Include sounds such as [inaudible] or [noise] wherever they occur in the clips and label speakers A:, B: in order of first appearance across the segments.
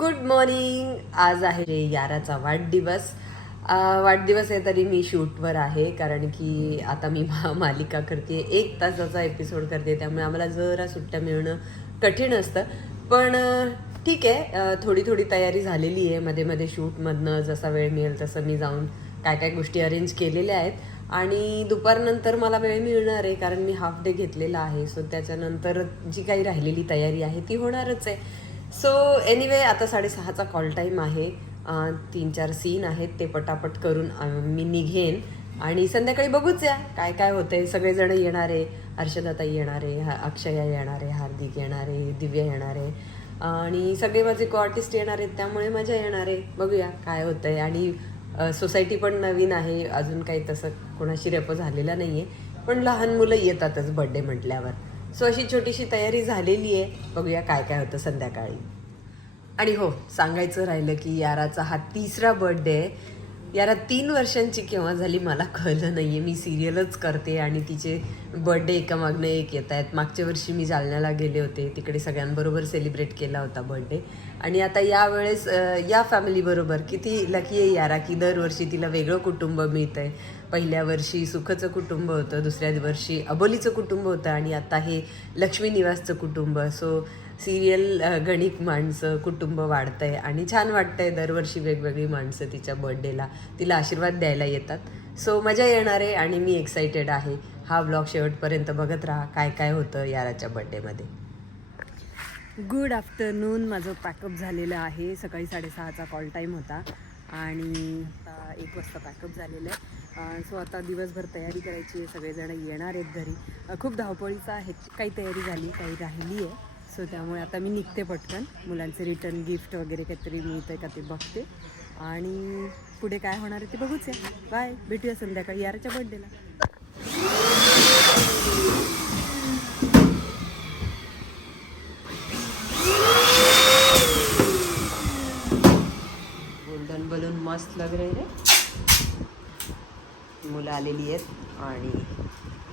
A: Good morning. आज आहे याराचा वाढदिवस. वाढदिवस आहे तरी मी शूटवर आहे कारण की आता मी मा- मालिका करते. एक तासाचा एपिसोड करते त्यामुळे आम्हाला जरा सुट्ट्या मिळणं कठीण असतं. पण ठीक आहे. थोडी थोडी तयारी झालेली आहे. मध्ये मध्ये शूटमधनं जसा वेळ मिळेल तसं मी जाऊन काय काय गोष्टी अरेंज केलेल्या आहेत. आणि दुपारनंतर मला वेळ मिळणार आहे कारण मी हाफ डे घेतलेला आहे. सो त्याच्यानंतर जी काही राहिलेली तयारी आहे ती होणारच आहे. सो एनिवे आता साडेसहाचा कॉल टाईम आहे. तीन चार सीन आहेत. ते पटापट करून मी निघेन. आणि संध्याकाळी बघूच या. काय काय होतंय? सगळेजण येणार आहे. हर्षदाताई येणार आहे. हा- अक्षया येणार आहे. हार्दिक येणार आहे. दिव्या येणार आहे. आणि सगळे माझे को आर्टिस्ट येणार आहेत. त्यामुळे मजा येणार आहे. बघूया काय होतं आहे आणि सोसायटी पण नवीन आहे. अजून काही तसं कोणाशी रेपो झालेला नाही आहे पण लहान मुलं येतातच बड्डे म्हटल्यावर. सो अशी छोटीशी तयारी झालेली आहे. बघूया काय काय होतं संध्याकाळी. आणि हो सांगायचं राहिलं की याराचा हा तिसरा बर्थडे आहे. यारा तीन वर्षांची केव्हा झाली मला कळलं नाही आहे मी सिरियलच करते आणि तिचे बर्थडे एकामागनं एक येत आहेत मागच्या वर्षी मी जालन्याला गेले होते. तिकडे सगळ्यांबरोबर सेलिब्रेट केला होता बर्थडे आणि आता यावेळेस या फॅमिलीबरोबर किती लकी आहे यारा की दरवर्षी तिला वेगळं कुटुंब मिळतं आहे पहिल्या वर्षी सुखचं कुटुंब होतं दुसऱ्या वर्षी अबोलीचं कुटुंब होतं आणि आता हे लक्ष्मी निवासचं कुटुंब. सो सिरियल गणित माणसं कुटुंब वाढतंय आणि छान वाटतंय दरवर्षी वेगवेगळी माणसं तिच्या बर्थडेला तिला आशीर्वाद द्यायला येतात. सो मजा येणार आहे आणि मी एक्सायटेड आहे. हा ब्लॉग शेवटपर्यंत बघत राहा. काय काय होतं याराच्या बर्थडेमध्ये गुड आफ्टरनून माझं पॅकअप झालेलं आहे. सकाळी साडेसहाचा कॉल टाईम होता आणि आता एक वाजता पॅकअप झालेलं आहे. सो आता दिवसभर तयारी करायची आहे. सगळेजण येणार आहेत घरी. खूप धावपळीचा आहे काही तयारी झाली काही राहिली आहे सो त्यामुळे आता मी निघते पटकन. मुलांचे रिटर्न गिफ्ट वगैरे काहीतरी मिळतं का ते बघते. आणि पुढे काय होणार आहे ते बघूच या. बाय भेटूया संध्याकाळी. याराच्या बर्थडेला गोल्डन बलून मस्त लग रहे रे मुलं आलेली आहेत आणि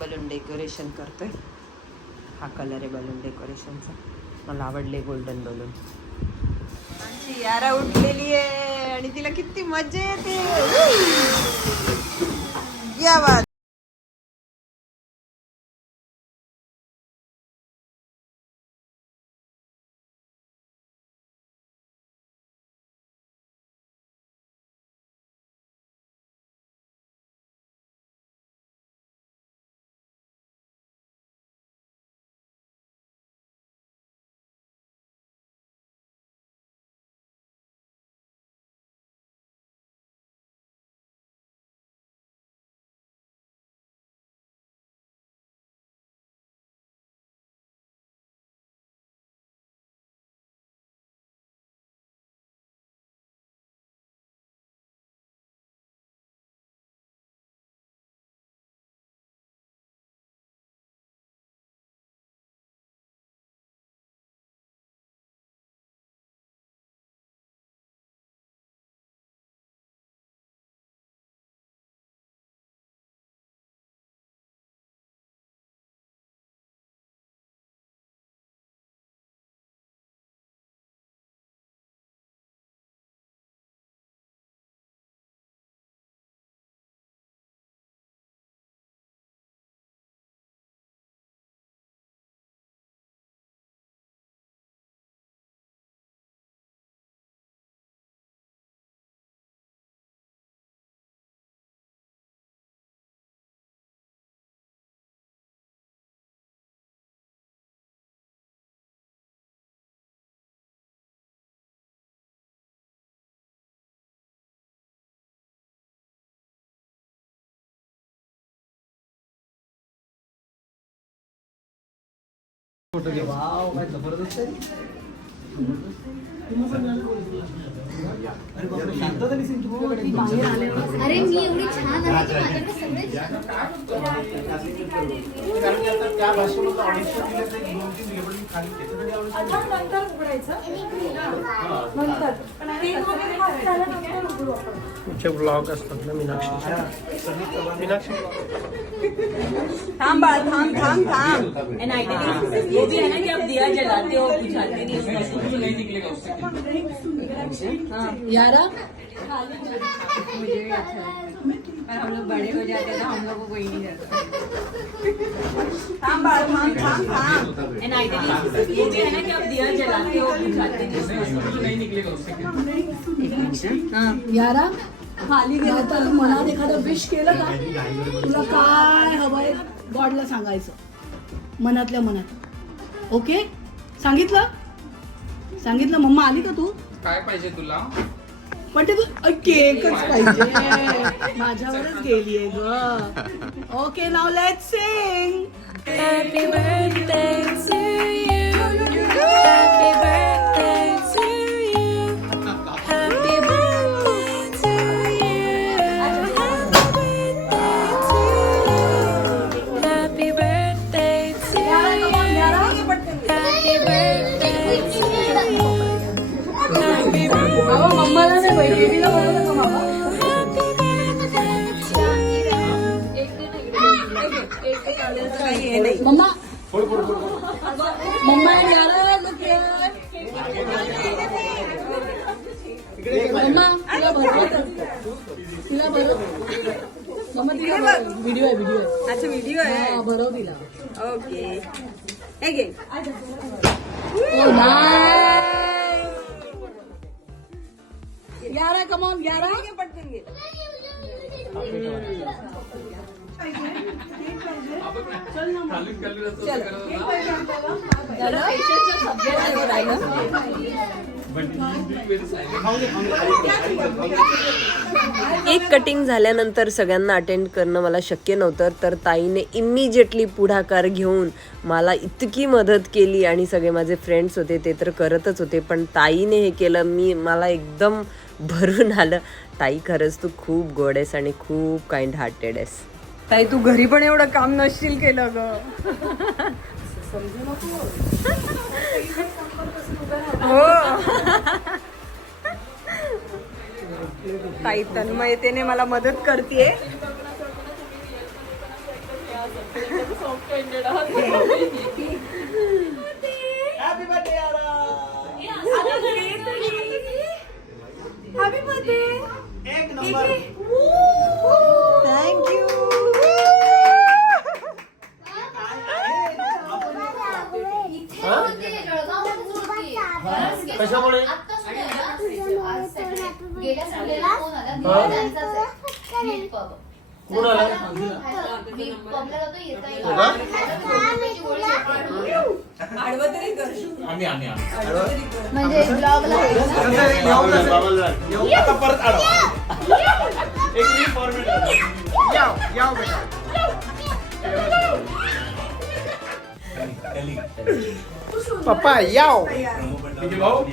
A: बलून डेकोरेशन करतोय. हा कलर आहे बलून डेकोरेशनचा मला आवडले गोल्डन बलून आमची यारा उठलेली आहे आणि तिला किती मजा येते. या फोटो
B: घे. वाव काय जबरदस्त आहे. की माझ्याकडे सगळे
C: तुमचे ब्लॉग असतात ना मीनाक्षी मीनाक्षी
A: थांब बाळ थांब थांब थांब
D: वो भी है ना कि आप दिया जलाते हो बुझाते नहीं हो
B: यारा
D: हम लोग बड़े हो. जाते हैं. तो हम लोग को कोई नहीं आइडियली ये भी है. ना कि आप दिया जलाते हो बुझाते हैं
B: यारा? खाली गेला तर मनात एखादं विश केलं का? तुला काय हवंय गॉडला सांगायचं. मनातल्या मनात. ओके सांगितलं? सांगितलं? मम्मा आली का तू?
E: काय पाहिजे तुला?
B: पण ते तू अ, केकच पाहिजे. माझ्यावरच गेलीये ग. Okay now let sing
F: Happy birthday to you.
B: Video आहे व्हिडिओ आहे
D: अच्छा वीडियो
B: हा, भरव तिला
D: ओके हे घे
B: Oh, यारा कमॉन
D: पटकन घे
A: एक कटिंग झाल्यानंतर सगळ्यांना अटेंड करणं मला शक्य नव्हतं तर ताईने इमिजिएटली पुढाकार घेऊन मला इतकी मदत केली आणि सगळे माझे फ्रेंड्स होते ते तर करतच होते पण ताईने हे केलं मी मला एकदम भरून आलं. ताई खरंच तू खूप गोड आहेस आणि खूप काइंड हार्टेड आहेस.
D: ताई तू घरी पण एवढं काम नसशील केलं ग. हो. ताई तन्मयतेने मला मदत करते [laughs] [laughs]
C: कशामुळे
B: गेल्या संडेला फोन आला दिवाळी त्यांचाच आहे नीट पब
C: कोण आला?
B: मी पबला जातो येता
C: का?
E: आम्ही आम्ही आम्ही.
B: म्हणजे ब्लॉगला
C: आता परत आडवा. एक रील फॉर्मेट याव याव बेटा. पप्पा याव. भाऊ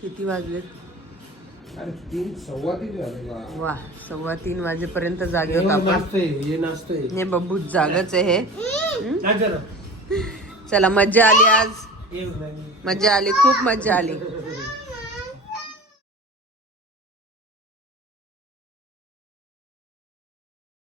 A: किती वाजले. वा. सव्वा तीन वाजेपर्यंत जागे
C: हे
A: होता आपण.
C: हे
A: बब्बू जागच आहे हे. चला मज्जा आली आज. मज्जा आली खूप मज्जा आली.